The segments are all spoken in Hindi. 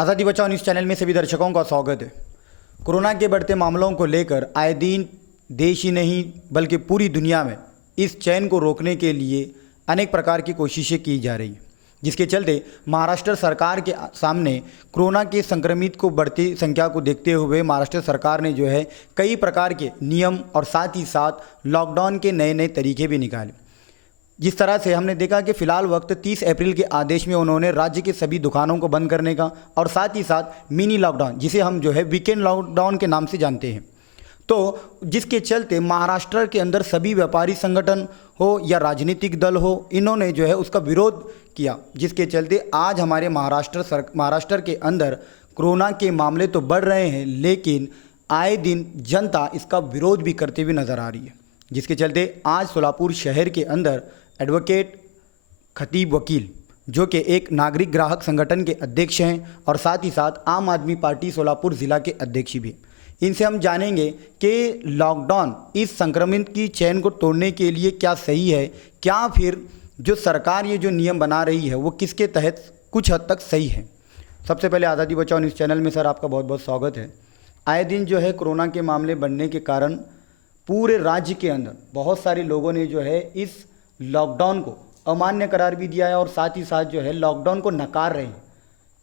आज़ादी बचाओ न्यूज़ चैनल में सभी दर्शकों का स्वागत है। कोरोना के बढ़ते मामलों को लेकर आए दिन देश ही नहीं बल्कि पूरी दुनिया में इस चैन को रोकने के लिए अनेक प्रकार की कोशिशें की जा रही हैं, जिसके चलते महाराष्ट्र सरकार के सामने कोरोना के संक्रमित को बढ़ती संख्या को देखते हुए महाराष्ट्र सरकार ने जो है कई प्रकार के नियम और साथ ही साथ लॉकडाउन के नए नए तरीके भी निकाले। जिस तरह से हमने देखा कि फ़िलहाल वक्त 30 अप्रैल के आदेश में उन्होंने राज्य के सभी दुकानों को बंद करने का और साथ ही साथ मिनी लॉकडाउन, जिसे हम जो है वीकेंड लॉकडाउन के नाम से जानते हैं, तो जिसके चलते महाराष्ट्र के अंदर सभी व्यापारी संगठन हो या राजनीतिक दल हो, इन्होंने जो है उसका विरोध किया। जिसके चलते आज हमारे महाराष्ट्र के अंदर कोरोना के मामले तो बढ़ रहे हैं, लेकिन आए दिन जनता इसका विरोध भी करते हुए नज़र आ रही है। जिसके चलते आज सोलापुर शहर के अंदर एडवोकेट खतीब वकील, जो कि एक नागरिक ग्राहक संगठन के अध्यक्ष हैं और साथ ही साथ आम आदमी पार्टी सोलापुर ज़िला के अध्यक्ष भी, इनसे हम जानेंगे कि लॉकडाउन इस संक्रमित की चैन को तोड़ने के लिए क्या सही है, क्या फिर जो सरकार ये जो नियम बना रही है वो किसके तहत कुछ हद तक सही है। सबसे पहले आज़ादी बचाओ न्यूज़ चैनल में सर आपका बहुत बहुत स्वागत है। आए दिन जो है कोरोना के मामले बढ़ने के कारण पूरे राज्य के अंदर बहुत सारे लोगों ने जो है इस लॉकडाउन को अमान्य करार भी दिया है और साथ ही साथ जो है लॉकडाउन को नकार रहे हैं,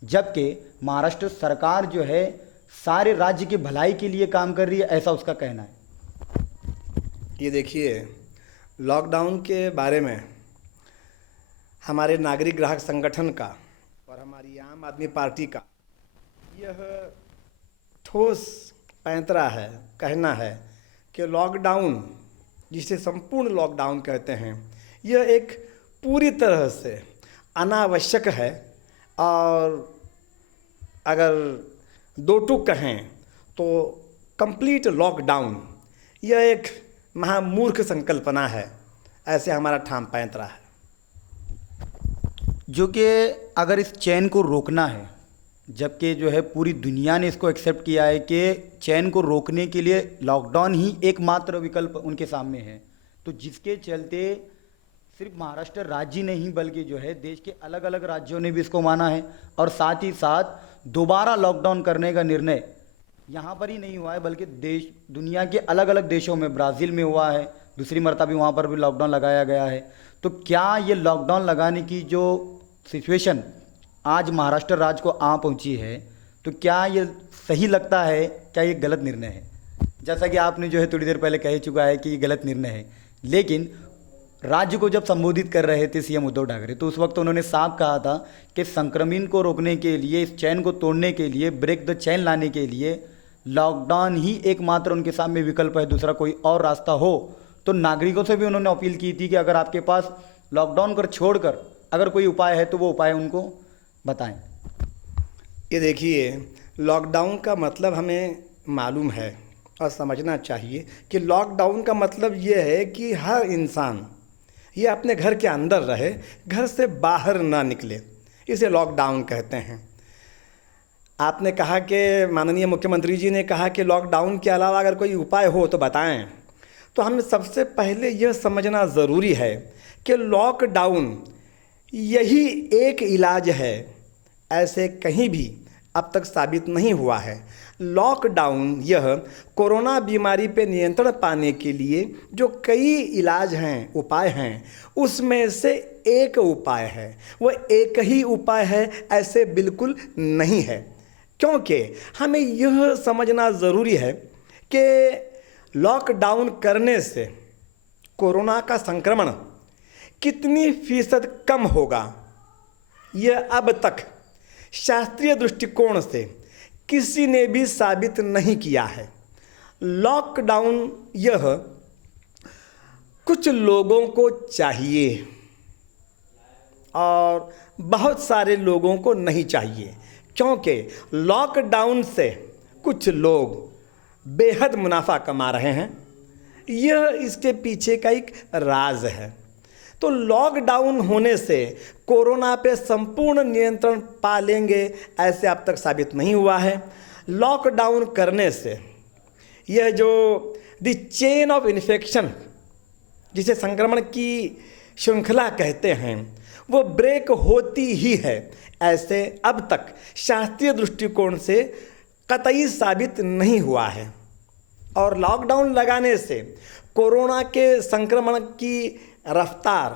जबकि महाराष्ट्र सरकार जो है सारे राज्य की भलाई के लिए काम कर रही है, ऐसा उसका कहना है। ये देखिए, लॉकडाउन के बारे में हमारे नागरिक ग्राहक संगठन का और हमारी आम आदमी पार्टी का यह ठोस पैंतरा है, कहना है कि लॉकडाउन, जिसे संपूर्ण लॉकडाउन कहते हैं, यह एक पूरी तरह से अनावश्यक है और अगर दो टूक कहें तो कंप्लीट लॉकडाउन यह एक महामूर्ख संकल्पना है, ऐसे हमारा ठाम पैंतरा है। जो कि अगर इस चैन को रोकना है, जबकि जो है पूरी दुनिया ने इसको एक्सेप्ट किया है कि चैन को रोकने के लिए लॉकडाउन ही एकमात्र विकल्प उनके सामने है, तो जिसके चलते सिर्फ महाराष्ट्र राज्य नहीं बल्कि जो है देश के अलग अलग राज्यों ने भी इसको माना है और साथ ही साथ दोबारा लॉकडाउन करने का निर्णय यहाँ पर ही नहीं हुआ है बल्कि देश दुनिया के अलग अलग देशों में, ब्राज़ील में हुआ है, दूसरी मरतबा भी वहाँ पर भी लॉकडाउन लगाया गया है। तो क्या ये लॉकडाउन लगाने की जो सिचुएशन आज महाराष्ट्र राज्य को आ पहुँची है, तो क्या ये सही लगता है, क्या ये गलत निर्णय है? जैसा कि आपने जो है थोड़ी देर पहले कह चुका है कि ये गलत निर्णय है, लेकिन राज्य को जब संबोधित कर रहे थे सीएम उद्धव ठाकरे, तो उस वक्त उन्होंने साफ कहा था कि संक्रमण को रोकने के लिए, इस चैन को तोड़ने के लिए, ब्रेक द चैन लाने के लिए लॉकडाउन ही एकमात्र उनके सामने विकल्प है, दूसरा कोई और रास्ता हो। तो नागरिकों से भी उन्होंने अपील की थी कि अगर आपके पास लॉकडाउन कर छोड़कर अगर कोई उपाय है तो वो उपाय उनको बताएं। ये देखिए, लॉकडाउन का मतलब हमें मालूम है और समझना चाहिए कि लॉकडाउन का मतलब ये है कि हर इंसान ये अपने घर के अंदर रहे, घर से बाहर ना निकले, इसे लॉकडाउन कहते हैं। आपने कहा कि माननीय मुख्यमंत्री जी ने कहा कि लॉकडाउन के अलावा अगर कोई उपाय हो तो बताएं, तो हमें सबसे पहले यह समझना ज़रूरी है कि लॉकडाउन यही एक इलाज है, ऐसे कहीं भी अब तक साबित नहीं हुआ है। लॉकडाउन यह कोरोना बीमारी पे नियंत्रण पाने के लिए जो कई इलाज हैं, उपाय हैं, उसमें से एक उपाय है। वो एक ही उपाय है ऐसे बिल्कुल नहीं है, क्योंकि हमें यह समझना ज़रूरी है कि लॉकडाउन करने से कोरोना का संक्रमण कितनी फीसद कम होगा, यह अब तक शास्त्रीय दृष्टिकोण से किसी ने भी साबित नहीं किया है। लॉकडाउन यह कुछ लोगों को चाहिए और बहुत सारे लोगों को नहीं चाहिए, क्योंकि लॉकडाउन से कुछ लोग बेहद मुनाफा कमा रहे हैं। यह इसके पीछे का एक राज है। तो लॉकडाउन होने से कोरोना पे संपूर्ण नियंत्रण पा लेंगे, ऐसे अब तक साबित नहीं हुआ है। लॉकडाउन करने से यह जो द चेन ऑफ इन्फेक्शन, जिसे संक्रमण की श्रृंखला कहते हैं वो ब्रेक होती ही है, ऐसे अब तक शास्त्रीय दृष्टिकोण से कतई साबित नहीं हुआ है। और लॉकडाउन लगाने से कोरोना के संक्रमण की रफ्तार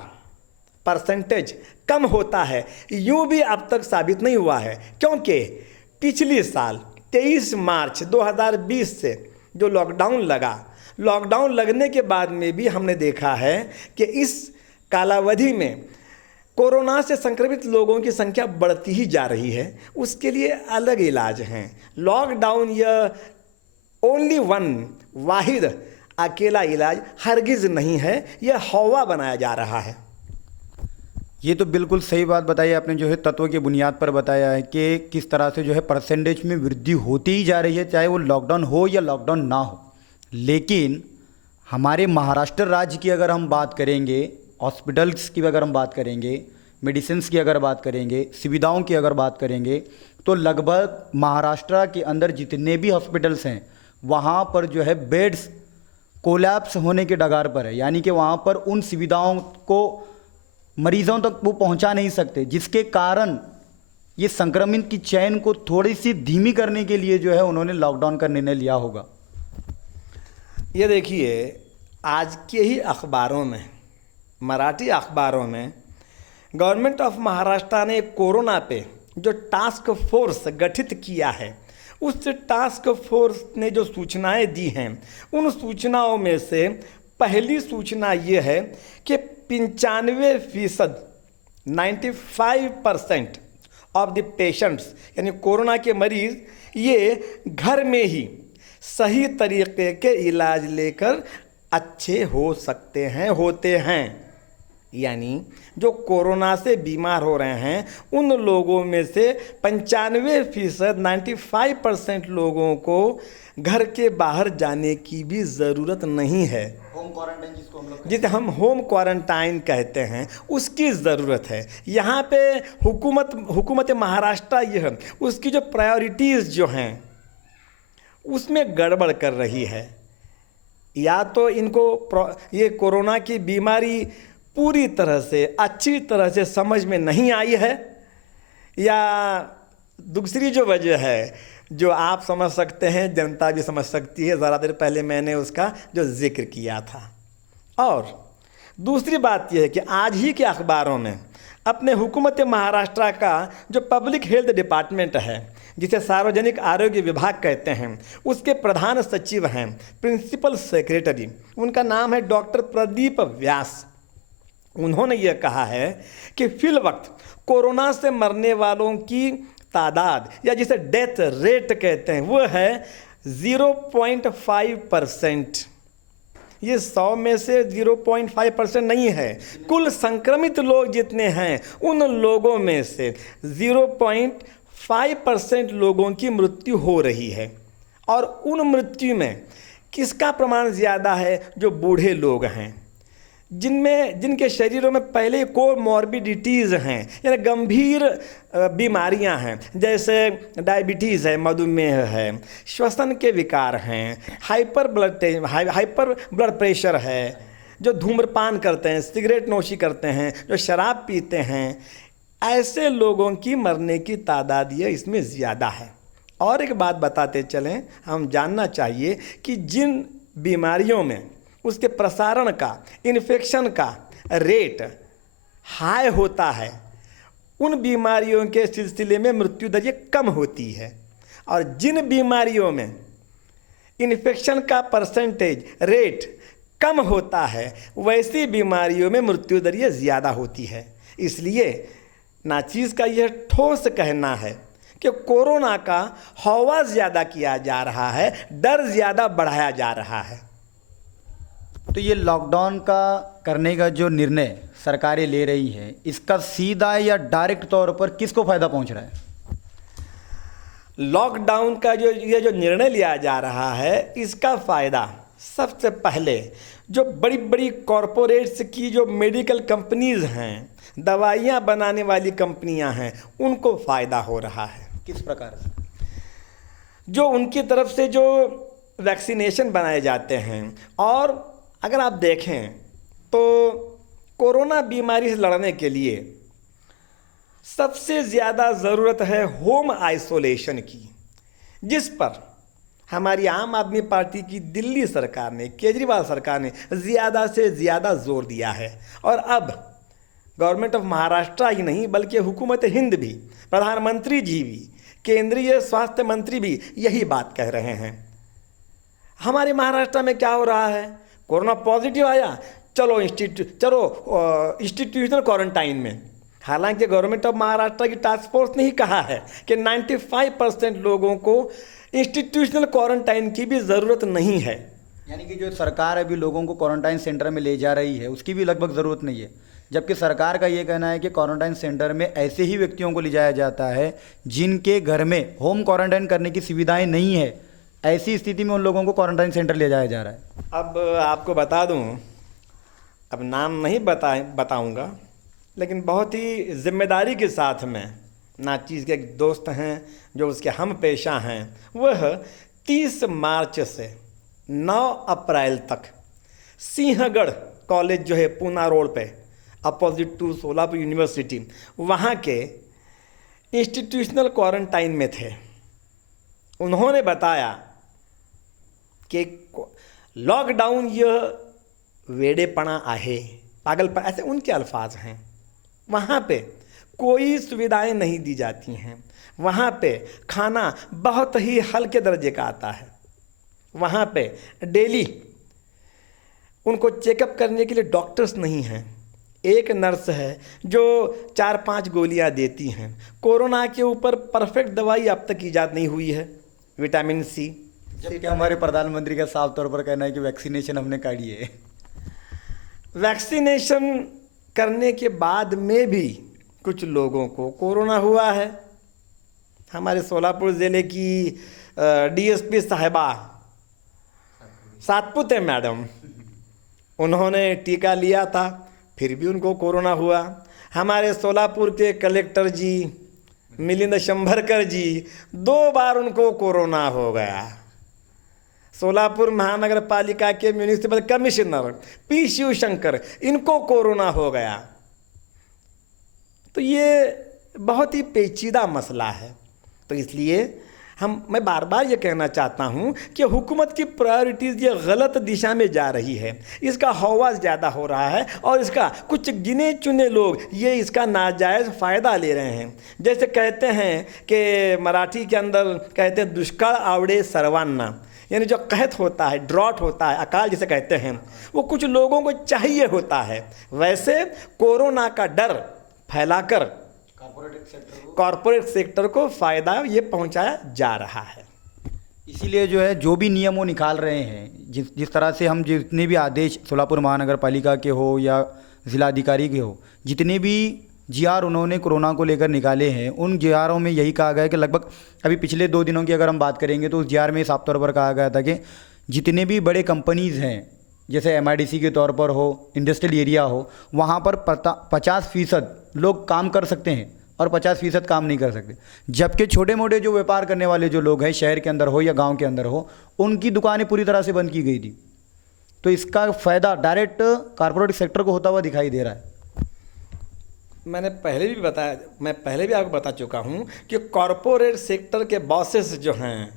परसेंटेज कम होता है, यूँ भी अब तक साबित नहीं हुआ है, क्योंकि पिछली साल 23 मार्च 2020 से जो लॉकडाउन लगने के बाद में भी हमने देखा है कि इस कालावधि में कोरोना से संक्रमित लोगों की संख्या बढ़ती ही जा रही है। उसके लिए अलग इलाज हैं। लॉकडाउन यह ओनली वन वाहिद अकेला इलाज हरगिज़ नहीं है, यह हवा बनाया जा रहा है। ये तो बिल्कुल सही बात बताई आपने, जो है तत्व की बुनियाद पर बताया है कि किस तरह से जो है परसेंटेज में वृद्धि होती ही जा रही है, चाहे वो लॉकडाउन हो या लॉकडाउन ना हो। लेकिन हमारे महाराष्ट्र राज्य की अगर हम बात करेंगे, हॉस्पिटल्स की अगर हम बात करेंगे, मेडिसिन्स की अगर बात करेंगे, सुविधाओं की अगर बात करेंगे, तो लगभग महाराष्ट्र के अंदर जितने भी हॉस्पिटल्स हैं वहाँ पर जो है बेड्स कोलैप्स होने के डगार पर है। यानी कि वहाँ पर उन सुविधाओं को मरीजों तक वो पहुंचा नहीं सकते, जिसके कारण ये संक्रमित की चेन को थोड़ी सी धीमी करने के लिए जो है उन्होंने लॉकडाउन का निर्णय लिया होगा। ये देखिए, आज के ही अखबारों में, मराठी अखबारों में गवर्नमेंट ऑफ महाराष्ट्र ने कोरोना पे जो टास्क फोर्स गठित किया है, उस टास्क फोर्स ने जो सूचनाएं दी हैं, उन सूचनाओं में से पहली सूचना ये है कि 95% 95% ऑफ द पेशेंट्स यानी कोरोना के मरीज़ ये घर में ही सही तरीके के इलाज लेकर अच्छे हो सकते हैं, होते हैं। यानी जो कोरोना से बीमार हो रहे हैं उन लोगों में से 95% 95% लोगों को घर के बाहर जाने की भी ज़रूरत नहीं है। होम क्वारंटाइन जिसे हम होम क्वारंटाइन कहते हैं, उसकी ज़रूरत है। यहाँ पे हुकूमत महाराष्ट्र यह उसकी जो प्रायोरिटीज़ जो हैं उसमें गड़बड़ कर रही है। या तो इनको ये कोरोना की बीमारी पूरी तरह से अच्छी तरह से समझ में नहीं आई है, या दूसरी जो वजह है जो आप समझ सकते हैं, जनता भी समझ सकती है, ज़रा देर पहले मैंने उसका जो जिक्र किया था। और दूसरी बात यह है कि आज ही के अखबारों में अपने हुकूमत महाराष्ट्र का जो पब्लिक हेल्थ डिपार्टमेंट है, जिसे सार्वजनिक आरोग्य विभाग कहते हैं, उसके प्रधान सचिव हैं, प्रिंसिपल सेक्रेटरी, उनका नाम है डॉक्टर प्रदीप व्यास। उन्होंने यह कहा है कि फिल वक्त कोरोना से मरने वालों की तादाद या जिसे डेथ रेट कहते हैं वो है 0.5%। ये 100 में से 0.5% नहीं है, कुल संक्रमित लोग जितने हैं उन लोगों में से 0.5% लोगों की मृत्यु हो रही है। और उन मृत्यु में किसका प्रमाण ज़्यादा है? जो बूढ़े लोग हैं, जिनके शरीरों में पहले कोमॉर्बिडिटीज़ हैं, यानी गंभीर बीमारियां हैं, जैसे डायबिटीज़ है, मधुमेह है, श्वसन के विकार हैं, हाइपर ब्लड प्रेशर है, जो धूम्रपान करते हैं, सिगरेट नोशी करते हैं, जो शराब पीते हैं, ऐसे लोगों की मरने की तादाद ये इसमें ज़्यादा है। और एक बात बताते चलें, हम जानना चाहिए कि जिन बीमारियों में उसके प्रसारण का, इन्फेक्शन का रेट हाई होता है, उन बीमारियों के सिलसिले में मृत्यु दर ये कम होती है। और जिन बीमारियों में इन्फेक्शन का परसेंटेज रेट कम होता है, वैसी बीमारियों में मृत्यु दर ये ज़्यादा होती है। इसलिए नाचीज़ का यह ठोस कहना है कि कोरोना का हवा ज़्यादा किया जा रहा है, डर ज़्यादा बढ़ाया जा रहा है। तो ये लॉकडाउन का करने का जो निर्णय सरकारें ले रही है, इसका सीधा या डायरेक्ट तौर पर किसको फ़ायदा पहुंच रहा है? लॉकडाउन का ये जो निर्णय लिया जा रहा है, इसका फ़ायदा सबसे पहले जो बड़ी बड़ी कॉरपोरेट्स की जो मेडिकल कंपनीज़ हैं, दवाइयाँ बनाने वाली कंपनियां हैं, उनको फ़ायदा हो रहा है। किस प्रकार से? जो उनकी तरफ से जो वैक्सीनेशन बनाए जाते हैं, और अगर आप देखें तो कोरोना बीमारी से लड़ने के लिए सबसे ज़्यादा ज़रूरत है होम आइसोलेशन की, जिस पर हमारी आम आदमी पार्टी की दिल्ली सरकार ने, केजरीवाल सरकार ने ज़्यादा से ज़्यादा जोर दिया है। और अब गवर्नमेंट ऑफ महाराष्ट्र ही नहीं बल्कि हुकूमत हिंद भी, प्रधानमंत्री जी भी, केंद्रीय स्वास्थ्य मंत्री भी यही बात कह रहे हैं। हमारे महाराष्ट्र में क्या हो रहा है, कोरोना पॉजिटिव आया, चलो इंस्टीट्यूशनल क्वारंटाइन में। हालांकि गवर्नमेंट ऑफ महाराष्ट्र की टास्क फोर्स ने ही कहा है कि 95% लोगों को इंस्टीट्यूशनल क्वारंटाइन की भी ज़रूरत नहीं है। यानी कि जो सरकार अभी लोगों को क्वारंटाइन सेंटर में ले जा रही है उसकी भी लगभग ज़रूरत नहीं है, जबकि सरकार का ये कहना है कि क्वारंटाइन सेंटर में ऐसे ही व्यक्तियों को ले जाया जाता है जिनके घर में होम क्वारंटाइन करने की सुविधाएं नहीं है। ऐसी स्थिति में उन लोगों को क्वारंटाइन सेंटर ले जाया जा रहा है। अब आपको बता दूं, अब नाम नहीं बताऊंगा, लेकिन बहुत ही जिम्मेदारी के साथ में नाचीज़ के एक दोस्त हैं जो उसके हम पेशा हैं, वह 30 मार्च से 9 अप्रैल तक सिंहगढ़ कॉलेज जो है पूना रोड पे अपोजिट टू सोलापुर यूनिवर्सिटी, वहाँ के इंस्टीट्यूशनल क्वारंटाइन में थे। उन्होंने बताया कि लॉकडाउन यह वेड़ेपना आहे, पागलपन, ऐसे उनके अल्फाज हैं। वहाँ पे कोई सुविधाएं नहीं दी जाती हैं, वहाँ पे खाना बहुत ही हल्के दर्जे का आता है, वहाँ पे डेली उनको चेकअप करने के लिए डॉक्टर्स नहीं हैं, एक नर्स है जो 4-5 गोलियां देती हैं। कोरोना के ऊपर परफेक्ट दवाई अब तक ईजाद नहीं हुई है, विटामिन सी। जबकि हमारे प्रधानमंत्री का साफ तौर पर कहना है कि वैक्सीनेशन हमने काढ़ी है। वैक्सीनेशन करने के बाद में भी कुछ लोगों को कोरोना हुआ है। हमारे सोलापुर ज़िले की डीएसपी साहिबा सातपुते मैडम, उन्होंने टीका लिया था, फिर भी उनको कोरोना हुआ। हमारे सोलापुर के कलेक्टर जी मिलिंद शंभरकर जी, 2 बार उनको कोरोना हो गया। सोलापुर महानगर पालिका के म्यूनिसिपल कमिश्नर पी शिवशंकर, इनको कोरोना हो गया। तो ये बहुत ही पेचीदा मसला है। तो इसलिए मैं बार बार ये कहना चाहता हूँ कि हुकूमत की प्रायोरिटीज़ ये गलत दिशा में जा रही है, इसका हवा ज़्यादा हो रहा है और इसका कुछ गिने चुने लोग ये इसका नाजायज़ फ़ायदा ले रहे हैं। जैसे कहते हैं कि मराठी के अंदर कहते हैं दुष्काळ आवडे सर्वांना, यानी जो कहत होता है, ड्रॉट होता है, अकाल जिसे कहते हैं, वो कुछ लोगों को चाहिए होता है। वैसे कोरोना का डर फैलाकर कॉरपोरेट सेक्टर को फ़ायदा ये पहुंचाया जा रहा है। इसीलिए जो है जो भी नियम वो निकाल रहे हैं, जिस तरह से हम जितने भी आदेश सोलापुर महानगर पालिका के हो या ज़िलाधिकारी के हो, जितने भी जीआर उन्होंने कोरोना को लेकर निकाले हैं, उन जीआरों में यही कहा गया है कि लगभग अभी पिछले 2 दिनों की अगर हम बात करेंगे तो उस जीआर में साफ तौर पर कहा गया था कि जितने भी बड़े कंपनीज़ हैं, जैसे MIDC के तौर पर हो, इंडस्ट्रियल एरिया हो, वहाँ पर 50% लोग काम कर सकते हैं और 50% काम नहीं कर सकते। जबकि छोटे मोटे जो व्यापार करने वाले जो लोग हैं, शहर के अंदर हो या गांव के अंदर हो, उनकी दुकानें पूरी तरह से बंद की गई थी। तो इसका फ़ायदा डायरेक्ट कॉरपोरेट सेक्टर को होता हुआ दिखाई दे रहा है। मैं पहले भी आपको बता चुका हूँ कि कॉरपोरेट सेक्टर के बॉसेस जो हैं,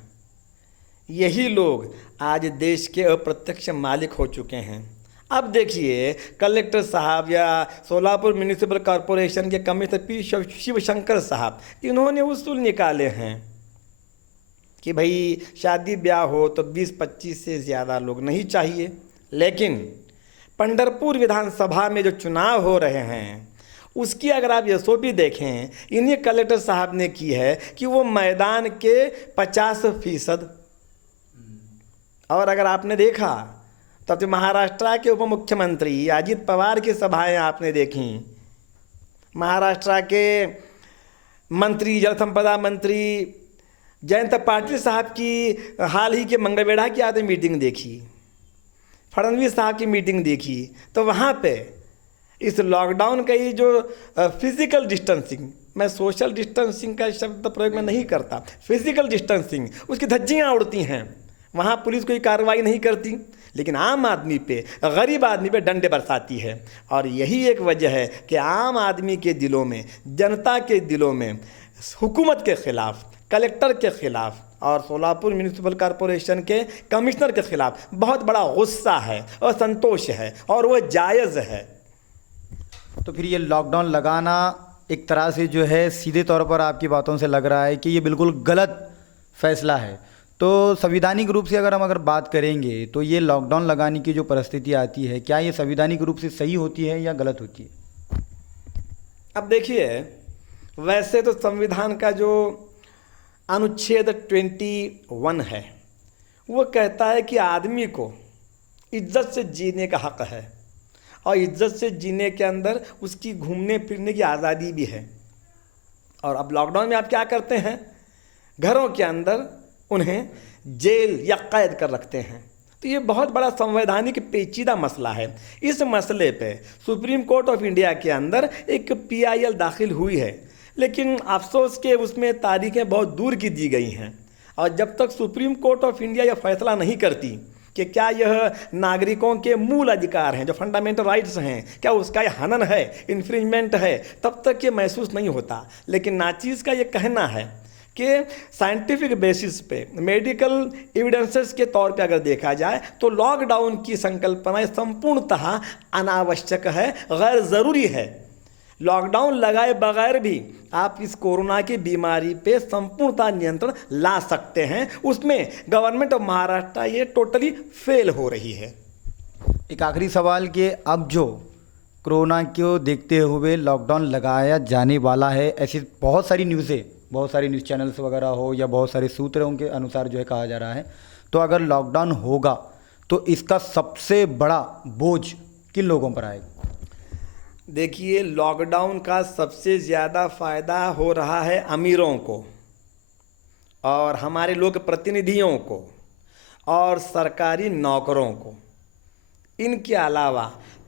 यही लोग आज देश के अप्रत्यक्ष मालिक हो चुके हैं। अब देखिए, कलेक्टर साहब या सोलापुर म्यूनिसिपल कॉरपोरेशन के कमिश्नर पी शिवशंकर साहब, इन्होंने उसूल निकाले हैं कि भाई शादी ब्याह हो तो 20-25 से ज़्यादा लोग नहीं चाहिए। लेकिन पंढरपुर विधानसभा में जो चुनाव हो रहे हैं, उसकी अगर आप SOP देखें, इन्हीं कलेक्टर साहब ने की है कि वो मैदान के 50%। और अगर आपने देखा तब तो महाराष्ट्र के उप मुख्यमंत्री अजित पवार की सभाएं आपने देखी, महाराष्ट्र के मंत्री, जल संपदा मंत्री जयंत पाटिल साहब की हाल ही के मंगलवेढ़ा की आपने मीटिंग देखी, फडणवीस साहब की मीटिंग देखी, तो वहाँ पे इस लॉकडाउन का ये जो फिज़िकल डिस्टेंसिंग, मैं सोशल डिस्टेंसिंग का शब्द प्रयोग में नहीं करता, फिज़िकल डिस्टेंसिंग, उसकी धज्जियाँ उड़ती हैं। वहाँ पुलिस कोई कार्रवाई नहीं करती, लेकिन आम आदमी पे, गरीब आदमी पे डंडे बरसाती है। और यही एक वजह है कि आम आदमी के दिलों में, जनता के दिलों में हुकूमत के ख़िलाफ़, कलेक्टर के ख़िलाफ़ और सोलापुर म्यूनिसिपल कॉरपोरेशन के कमिश्नर के ख़िलाफ़ बहुत बड़ा गुस्सा है और संतोष है, और वह जायज़ है। तो फिर ये लॉकडाउन लगाना एक तरह से जो है सीधे तौर पर आपकी बातों से लग रहा है कि ये बिल्कुल गलत फैसला है। तो संवैधानिक रूप से अगर बात करेंगे तो ये लॉकडाउन लगाने की जो परिस्थिति आती है, क्या ये संवैधानिक रूप से सही होती है या गलत होती है? अब देखिए, वैसे तो संविधान का जो अनुच्छेद 21 है वो कहता है कि आदमी को इज्जत से जीने का हक़ है, और इज्जत से जीने के अंदर उसकी घूमने फिरने की आज़ादी भी है। और अब लॉकडाउन में आप क्या करते हैं, घरों के अंदर उन्हें जेल या कैद कर रखते हैं। तो ये बहुत बड़ा संवैधानिक पेचीदा मसला है। इस मसले पे सुप्रीम कोर्ट ऑफ इंडिया के अंदर एक PIL दाखिल हुई है, लेकिन अफसोस के उसमें तारीखें बहुत दूर की दी गई हैं। और जब तक सुप्रीम कोर्ट ऑफ इंडिया यह फैसला नहीं करती कि क्या यह नागरिकों के मूल अधिकार हैं, जो फंडामेंटल राइट्स हैं, क्या उसका यह हनन है, इन्फ्रिंजमेंट है, तब तक ये महसूस नहीं होता। लेकिन नाचीज़ का ये कहना है कि साइंटिफिक बेसिस पे, मेडिकल एविडेंसेस के तौर पे अगर देखा जाए तो लॉकडाउन की संकल्पना संपूर्णतः अनावश्यक है, गैर ज़रूरी है। लॉकडाउन लगाए बगैर भी आप इस कोरोना की बीमारी पे संपूर्णतः नियंत्रण ला सकते हैं। उसमें गवर्नमेंट ऑफ महाराष्ट्र ये टोटली फेल हो रही है। एक आखिरी सवाल कि अब जो कोरोना को देखते हुए लॉकडाउन लगाया जाने वाला है, ऐसी बहुत सारी न्यूज़ें, बहुत सारी न्यूज़ चैनल्स वगैरह हो या बहुत सारे सूत्रों के अनुसार जो है कहा जा रहा है, तो अगर लॉकडाउन होगा तो इसका सबसे बड़ा बोझ किन लोगों पर आएगा? देखिए, लॉकडाउन का सबसे ज़्यादा फ़ायदा हो रहा है अमीरों को और हमारे लोक प्रतिनिधियों को और सरकारी नौकरों को। इनके अलावा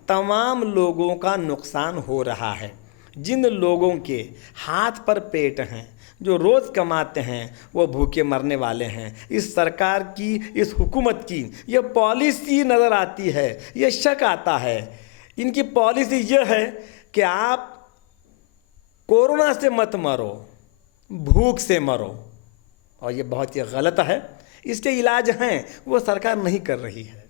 तमाम लोगों का नुकसान हो रहा है। जिन लोगों के हाथ पर पेट हैं, जो रोज़ कमाते हैं, वो भूखे मरने वाले हैं। इस सरकार की, इस हुकूमत की ये पॉलिसी नज़र आती है, ये शक आता है। इनकी पॉलिसी ये है कि आप कोरोना से मत मरो, भूख से मरो, और ये बहुत ही गलत है। इसके इलाज हैं, वो सरकार नहीं कर रही है।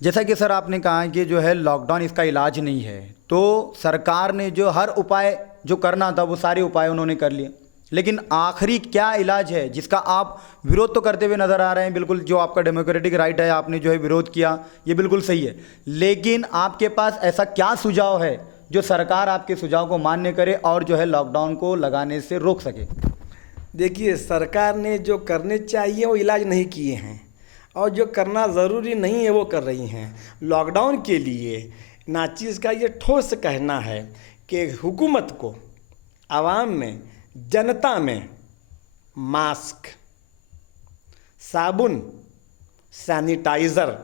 जैसा कि सर आपने कहा कि जो है लॉकडाउन इसका इलाज नहीं है, तो सरकार ने जो हर उपाय जो करना था वो सारे उपाय उन्होंने कर लिए, लेकिन आखिरी क्या इलाज है जिसका आप विरोध तो करते हुए नज़र आ रहे हैं? बिल्कुल, जो आपका डेमोक्रेटिक राइट है, आपने जो है विरोध किया, ये बिल्कुल सही है, लेकिन आपके पास ऐसा क्या सुझाव है जो सरकार आपके सुझाव को मान्य करे और जो है लॉकडाउन को लगाने से रोक सके? देखिए, सरकार ने जो करने चाहिए वो इलाज नहीं किए हैं, और जो करना ज़रूरी नहीं है वो कर रही हैं। लॉकडाउन के लिए नाचीज़ का ये ठोस कहना है कि हुकूमत को आवाम में, जनता में मास्क, साबुन, सैनिटाइज़र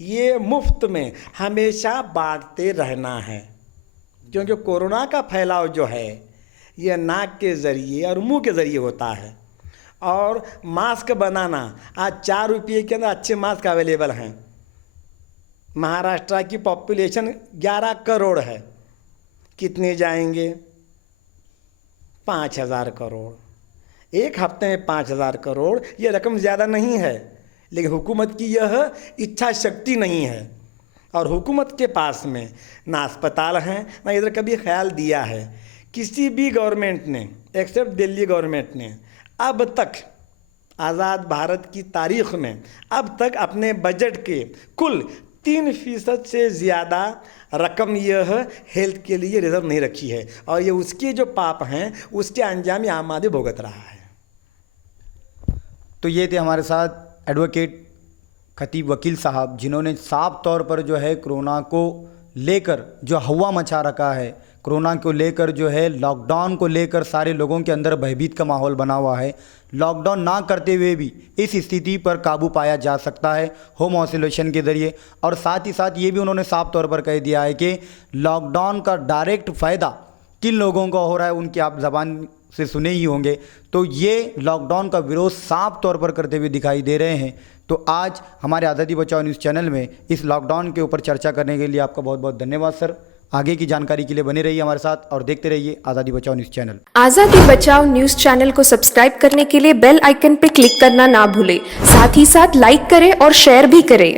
ये मुफ्त में हमेशा बांटते रहना है, क्योंकि कोरोना का फैलाव जो है ये नाक के ज़रिए और मुंह के ज़रिए होता है। और मास्क बनाना, आज 4 रुपये के अंदर अच्छे मास्क अवेलेबल हैं। महाराष्ट्र की पॉपुलेशन 11 करोड़ है, कितने जाएंगे? 5,000 करोड़। एक हफ्ते में 5,000 करोड़, ये रकम ज़्यादा नहीं है, लेकिन हुकूमत की यह इच्छा शक्ति नहीं है। और हुकूमत के पास में ना अस्पताल हैं, ना इधर कभी ख्याल दिया है। किसी भी गवर्नमेंट ने, एक्सेप्ट दिल्ली गवर्नमेंट ने, अब तक आज़ाद भारत की तारीख़ में अब तक अपने बजट के कुल 3% से ज़्यादा रकम यह हेल्थ के लिए रिजर्व नहीं रखी है, और ये उसके जो पाप हैं उसके अंजाम आम आदमी भुगत रहा है। तो ये थे हमारे साथ एडवोकेट खतीब वकील साहब, जिन्होंने साफ तौर पर जो है कोरोना को लेकर जो हवा मचा रखा है, कोरोना को लेकर जो है लॉकडाउन को लेकर सारे लोगों के अंदर भयभीत का माहौल बना हुआ है। लॉकडाउन ना करते हुए भी इस स्थिति पर काबू पाया जा सकता है होम आइसोलेशन के ज़रिए। और साथ ही साथ ये भी उन्होंने साफ तौर पर कह दिया है कि लॉकडाउन का डायरेक्ट फ़ायदा किन लोगों को हो रहा है, उनकी आप ज़बान से सुने ही होंगे। तो ये लॉकडाउन का विरोध साफ तौर पर करते हुए दिखाई दे रहे हैं। तो आज हमारे आज़ादी बचाओ न्यूज़ चैनल में इस लॉकडाउन के ऊपर चर्चा करने के लिए आपका बहुत बहुत धन्यवाद सर। आगे की जानकारी के लिए बने रहिए हमारे साथ और देखते रहिए आज़ादी बचाओ न्यूज़ चैनल। आज़ादी बचाओ न्यूज़ चैनल को सब्सक्राइब करने के लिए बेल आइकन पर क्लिक करना ना भूलें। साथ ही साथ लाइक करें और शेयर भी करें।